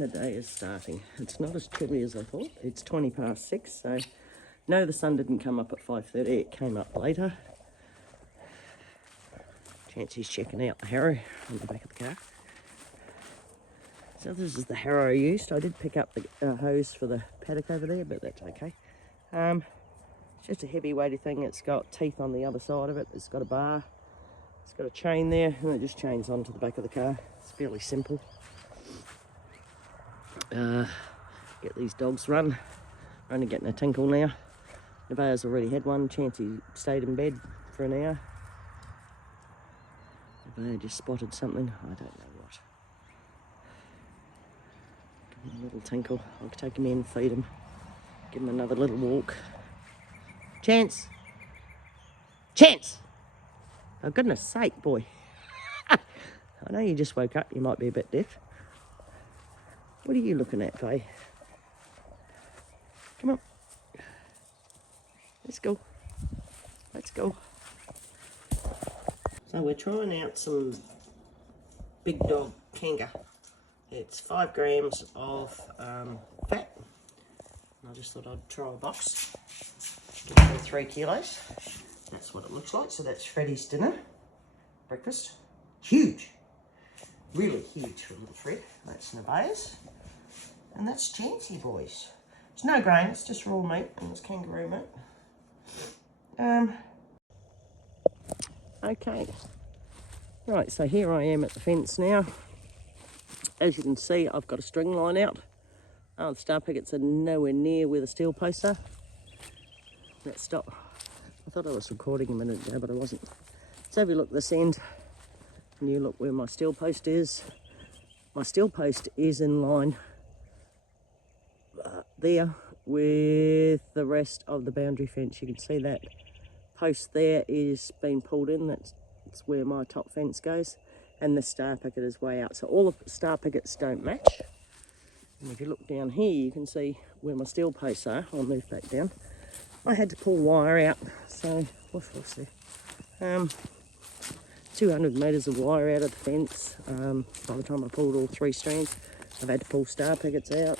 and the day is starting. It's not as chilly as I thought. It's 20 past 6, so no, the sun didn't come up at 5:30. It came up later. Chancey's checking out the harrow on the back of the car. So this is the harrow I used. I did pick up the hose for the paddock over there, but that's okay. It's just a heavy weighty thing. It's got teeth on the other side of it. It's got a bar. It's got a chain there, and it just chains onto the back of the car. It's fairly simple. Get these dogs run. Only getting a tinkle now. Nevaeh's already had one. Chancey stayed in bed for an hour. Nevaeh just spotted something. I don't know what. Give him a little tinkle. I'll take him in, feed him. Give him another little walk. Chance! Chance! Oh, goodness sake, boy. I know you just woke up. You might be a bit deaf. What are you looking at, Faye? Come on. Let's go. Let's go. So we're trying out some big dog kanga. It's 5 grams of fat. And I just thought I'd try a box. Give me 3 kilos. That's what it looks like. So that's Freddie's dinner. Breakfast. Huge. Really huge for little Fred. That's Nevaeh's. And that's Chancey, boys. It's no grain, it's just raw meat, and it's kangaroo meat. Okay. Right, so here I am at the fence now. As you can see, I've got a string line out. The star pickets are nowhere near where the steel posts are. Let's stop. I thought I was recording a minute ago, but I wasn't. So if you look this end, and you look where my steel post is, my steel post is in line there with the rest of the boundary fence. You can see that post there is being pulled in. That's where my top fence goes, and the star picket is way out. So all the star pickets don't match. And if you look down here, you can see where my steel posts are. I'll move back down. I had to pull wire out, so what's there? 200 metres of wire out of the fence. By the time I pulled all 3 strands, I've had to pull star pickets out.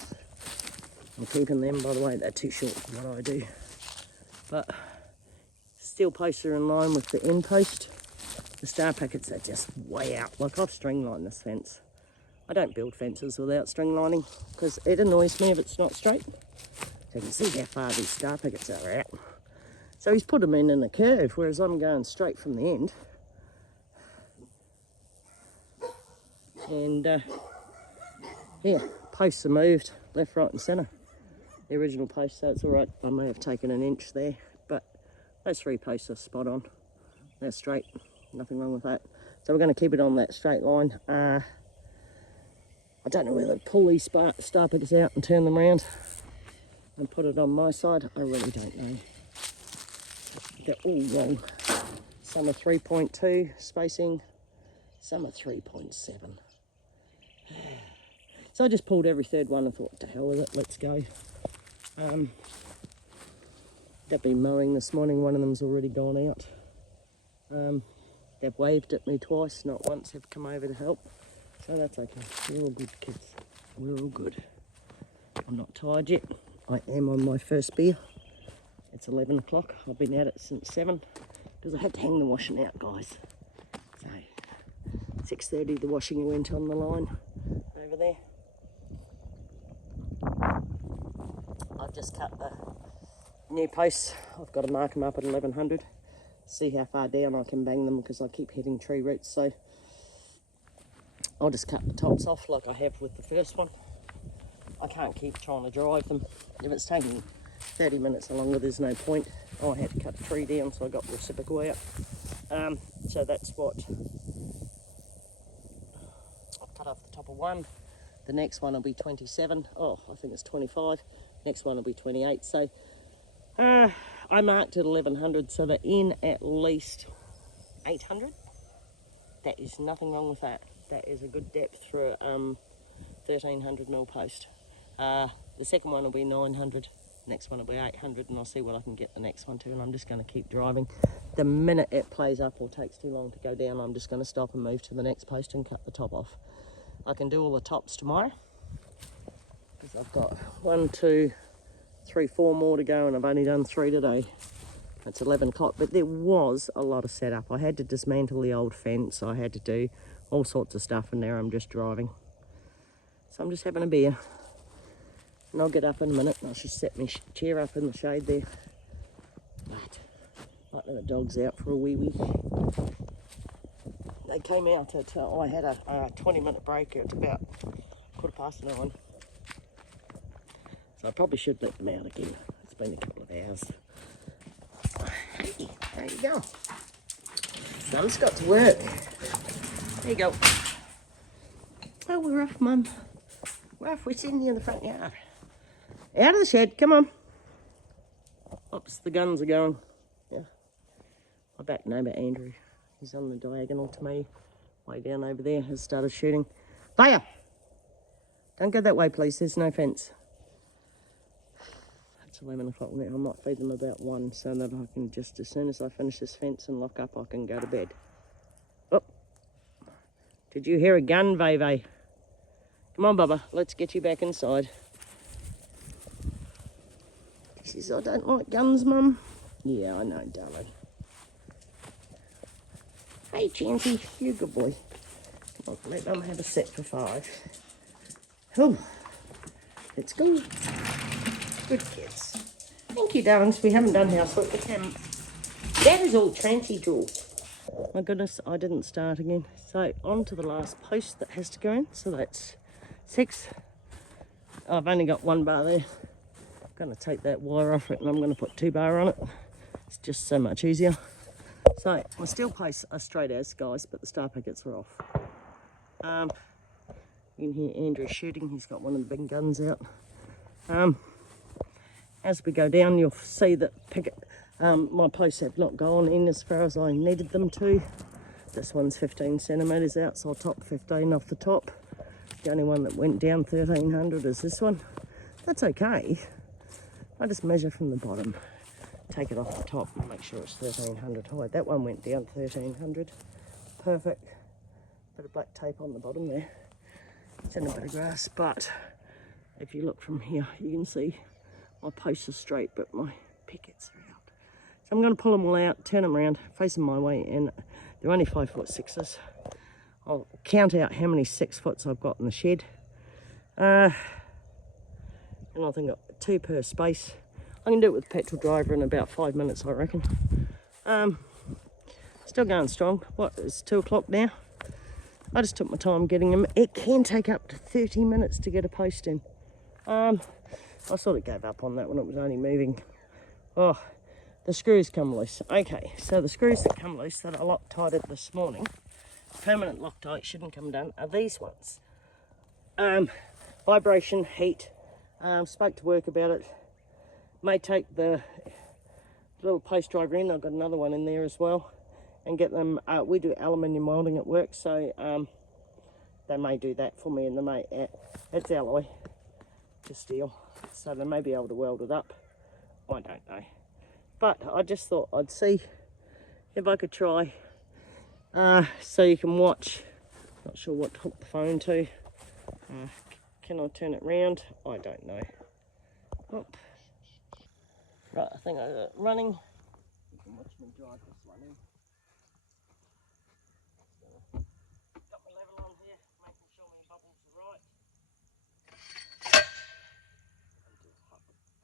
I'm keeping them, by the way. They're too short for what I do. But steel posts are in line with the end post. The star pickets are just way out. Like, I've string lined this fence. I don't build fences without string lining because it annoys me if it's not straight. So you can see how far these star pickets are out. So he's put them in a curve, whereas I'm going straight from the end. And yeah, posts are moved left, right and centre. The original post, so it's all right. I may have taken an inch there, but those 3 posts are spot on. They're straight, nothing wrong with that. So we're going to keep it on that straight line. I don't know whether to pull these star pickets out and turn them around and put it on my side. I really don't know. They're all wrong. Some are 3.2 spacing, some are 3.7. So I just pulled every 3rd one and thought, to hell with it, let's go. They've been mowing this morning, one of them's already gone out. They've waved at me twice, not once have come over to help. So that's okay, we're all good kids, we're all good. I'm not tired yet, I am on my first beer. It's 11 o'clock, I've been at it since 7, because I had to hang the washing out, guys. So, 6:30 the washing went on the line over there. I've just cut the new posts. I've got to mark them up at 1100. See how far down I can bang them because I keep hitting tree roots. So I'll just cut the tops off like I have with the first one. I can't keep trying to drive them. If it's taking 30 minutes or longer, there's no point. I had to cut the tree down, so I got the reciprocal out. So that's what I've cut off the top of one. The next one will be 27. Oh, I think it's 25. Next one will be 28. So I marked at 1100, so they're in at least 800. That is nothing wrong with that. That is a good depth for a 1300mm post. The second one will be 900. Next one will be 800, and I'll see what I can get the next one to. And I'm just going to keep driving. The minute it plays up or takes too long to go down, I'm just going to stop and move to the next post and cut the top off. I can do all the tops tomorrow. because I've got 1, 2, 3, 4 more to go, and I've only done 3 today. It's 11 o'clock, but there was a lot of setup. I had to dismantle the old fence. I had to do all sorts of stuff, and now I'm just driving. So I'm just having a beer. And I'll get up in a minute, and I should set my chair up in the shade there. But might let the dogs out for a wee. They came out at, I had a 20-minute break at about 9:15. So I probably should let them out again. It's been a couple of hours. Hey, there you go. Mum's got to work. There you go. Oh, we're off, Mum. We're off. We're sitting in the front yard. Out of the shed, come on. Oops, the guns are going. Yeah. My back neighbour, Andrew, he's on the diagonal to me, way down over there, has started shooting. Fire! Don't go that way, please. There's no fence. It's 11 o'clock now. I might feed them about 1 so that I can just, as soon as I finish this fence and lock up, I can go to bed. Oh, did you hear a gun, Veve? Come on, Bubba, let's get you back inside. He says, I don't like guns, Mum. Yeah, I know, darling. Hey, Chansey, you're a good boy. Come on, let Mum have a set for 5. Oh, let's go. Good kids. Thank you, darlings. We haven't done housework with him. That is all Trancy draw. My goodness, I didn't start again. So on to the last post that has to go in. So that's 6. I've only got 1 bar there. I'm going to take that wire off it and I'm going to put 2 bar on it. It's just so much easier. So my steel posts are straight as, guys, but the star pickets are off. You can hear Andrew shooting. He's got one of the big guns out. As we go down, you'll see that my posts have not gone in as far as I needed them to. This one's 15 centimetres out, so I'll top 15 off the top. The only one that went down 1300 is this one. That's okay. I just measure from the bottom, take it off the top and make sure it's 1300 high. That one went down 1300. Perfect. Bit of black tape on the bottom there. It's in a bit of grass, but if you look from here, you can see my posts are straight, but my pickets are out. So I'm going to pull them all out, turn them around, face them my way, and they're only 5'6". I'll count out how many 6-foots I've got in the shed. And I think I've got 2 per space. I can do it with petrol driver in about 5 minutes, I reckon. Still going strong. What, it's 2 o'clock now? I just took my time getting them. It can take up to 30 minutes to get a post in. I sort of gave up on that when it was only moving. Oh, the screws come loose. Okay, so the screws that come loose that I Loctited this morning, permanent Loctite, shouldn't come down, are these ones. Vibration, heat. Spoke to work about it. May take the little post driver in. I've got another one in there as well. And get them, we do aluminium welding at work, so they may do that for me, and they may, it's alloy to steel, so they may be able to weld it up. I don't know. But I just thought I'd see if I could try, so you can watch. Not sure what to hook the phone to. Can I turn it round? I don't know. Oh. Right, I think I got it running. You can watch me drive this one in. Got my level on here, making sure my bubbles are right.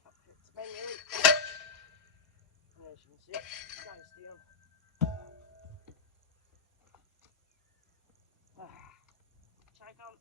Cup hits manually. And as you can see, it goes down. Choke on.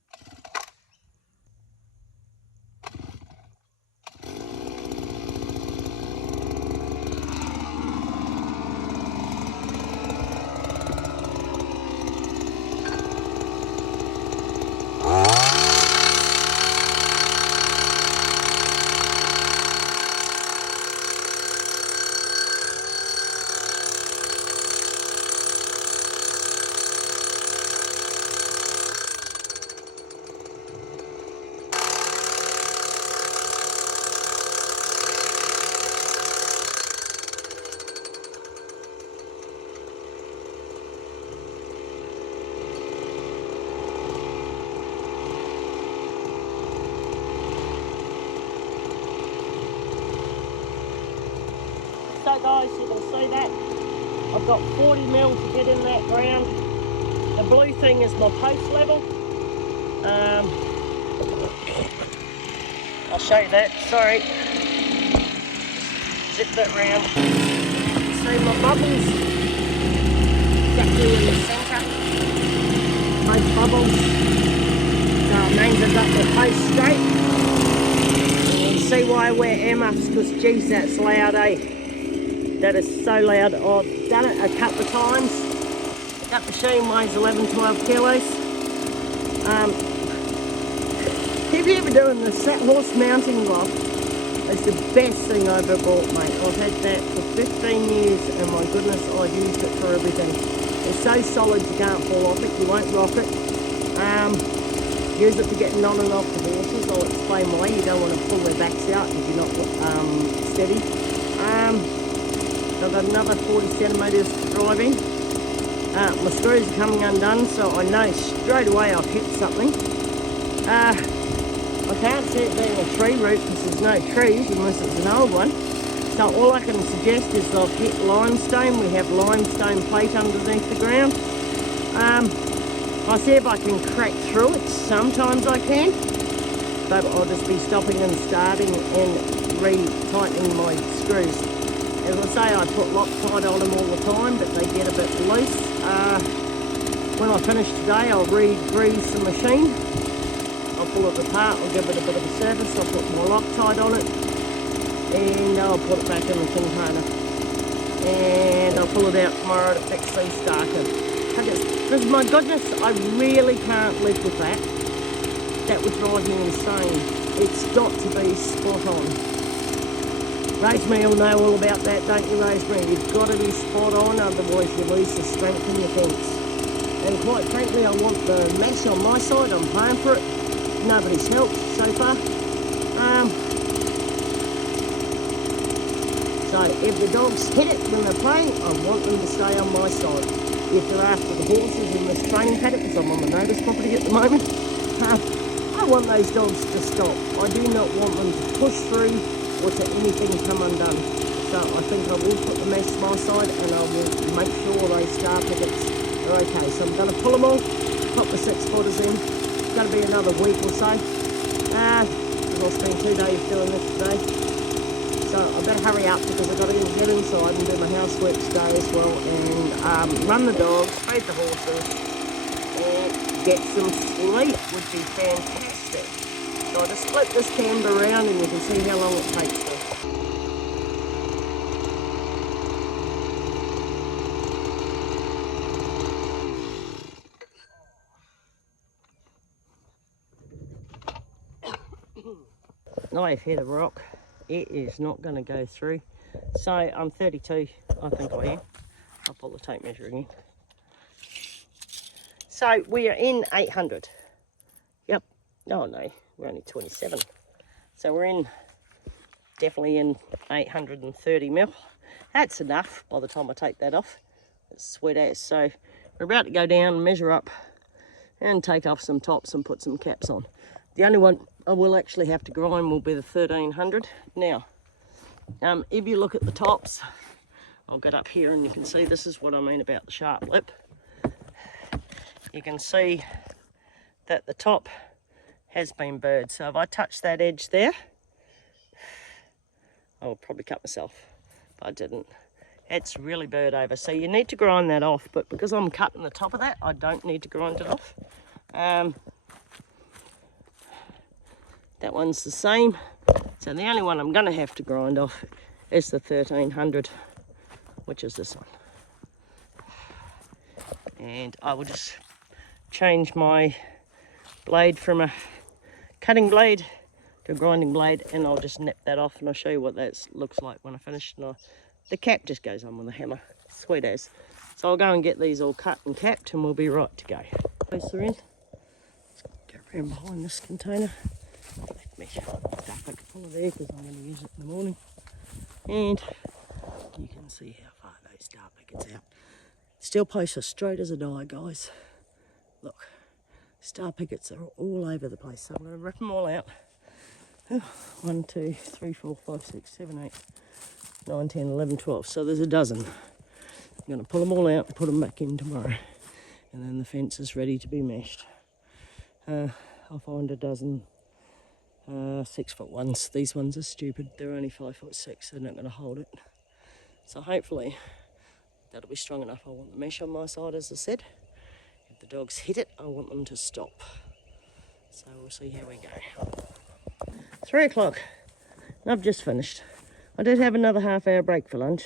go, guys, you can see that. I've got 40 mil to get in that ground. The blue thing is my post level. I'll show you that, sorry. Zip that round. You can see my bubbles exactly in the centre. Most bubbles. So it means I've got the post straight. And you can see why I wear earmuffs, because geez, that's loud, eh? That is so loud. I've done it a couple of times. That machine weighs 11-12 kilos. If you're ever doing the horse mounting block, it's the best thing I've ever bought, mate. I've had that for 15 years and my goodness, I've used it for everything. It's so solid you can't fall off it, you won't rock it. Use it for getting on and off the horses. I'll explain why. You don't want to pull their backs out if you're not steady. I've got another 40 centimetres to drive in. My screws are coming undone, so I know straight away I've hit something. I can't see it being a tree root because there's no trees unless it's an old one. So all I can suggest is I've hit limestone. We have limestone plate underneath the ground. I'll see if I can crack through it. Sometimes I can, but I'll just be stopping and starting and re-tightening my screws. As I say, I put Loctite on them all the time, but they get a bit loose. When I finish today, I'll re-grease the machine. I'll pull it apart, I'll give it a bit of a service, I'll put more Loctite on it, and I'll put it back in the container. And I'll pull it out tomorrow to fix these starkers. Because my goodness, I really can't live with that. That would drive me insane. It's got to be spot on. Rosemary will know all about that, don't you, Rosemary? You've got to be spot on, otherwise you lose the strength in your fence. And quite frankly, I want the mesh on my side. I'm paying for it. Nobody's helped so far. So if the dogs hit it when they're playing, I want them to stay on my side. If they're after the horses in this training paddock, because I'm on the neighbour's property at the moment, I want those dogs to stop. I do not want them to push through or to anything come undone. So I think I will put the mesh to my side and I will make sure those star pickets are okay. So I'm going to pull them all, put the 6-footers in. It's going to be another week or so. Because I'll spend 2 days doing this today. So I better hurry up because I've got to get inside and do my housework today as well, and run the dogs, feed the horses, and get some sleep would be fantastic. So I'll just split this camber around and you can see how long it takes me. I've hit a rock. It is not going to go through. So I'm 32, I think I am. I'll pull the tape measure again. So we are in 800. Yep. Oh no, we're only 27. So we're in, definitely in 830 mil. That's enough by the time I take that off. It's sweet as. So we're about to go down, measure up, and take off some tops and put some caps on. The only one I will actually have to grind will be the 1300. Now, if you look at the tops, I'll get up here and you can see this is what I mean about the sharp lip. You can see that the top has been burred. So if I touch that edge there, I'll probably cut myself, but I didn't. It's really burred over. So you need to grind that off, but because I'm cutting the top of that, I don't need to grind it off. That one's the same. So the only one I'm going to have to grind off is the 1300, which is this one. And I will just change my blade from a cutting blade to a grinding blade, and I'll just nip that off and I'll show you what that looks like when I finish. And the cap just goes on with a hammer, sweet as. So I'll go and get these all cut and capped and we'll be right to go. Closer in, let's go around behind this container. Let me stuff it full of there because I'm going to use it in the morning. And you can see how far those star pickets out. Steel posts are straight as a die, guys. Look, star pickets are all over the place. So I'm going to rip them all out. 1, 2, 3, 4, 5, 6, 7, 8, 9, 10, 11, 12. So there's a dozen. I'm going to pull them all out and put them back in tomorrow. And then the fence is ready to be meshed. I'll find a dozen 6-foot ones. These ones are stupid. They're only 5'6". They're not going to hold it. So hopefully that'll be strong enough. I want the mesh on my side, as I said. If the dogs hit it, I want them to stop. So we'll see how we go. 3 o'clock. I've just finished. I did have another half-hour break for lunch.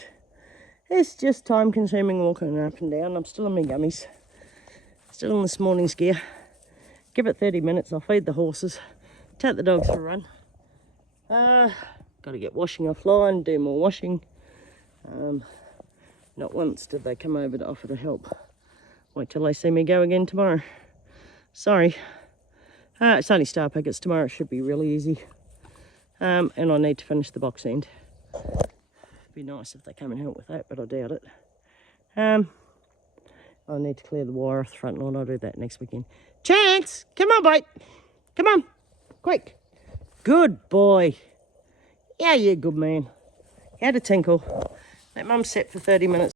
It's just time-consuming walking up and down. I'm still in my gummies. Still in this morning's gear. Give it 30 minutes. I'll feed the horses. Take the dogs for a run. Got to get washing offline, do more washing. Not once did they come over to offer to help. Wait till they see me go again tomorrow. Sorry. It's only star pickets. Tomorrow it should be really easy. And I need to finish the box end. It'd be nice if they come and help with that, but I doubt it. I need to clear the wire off the front lawn. I'll do that next weekend. Chance! Come on, mate! Come on! Quick! Good boy! Yeah, you're a good man. Had a tinkle. Let Mum sit for 30 minutes.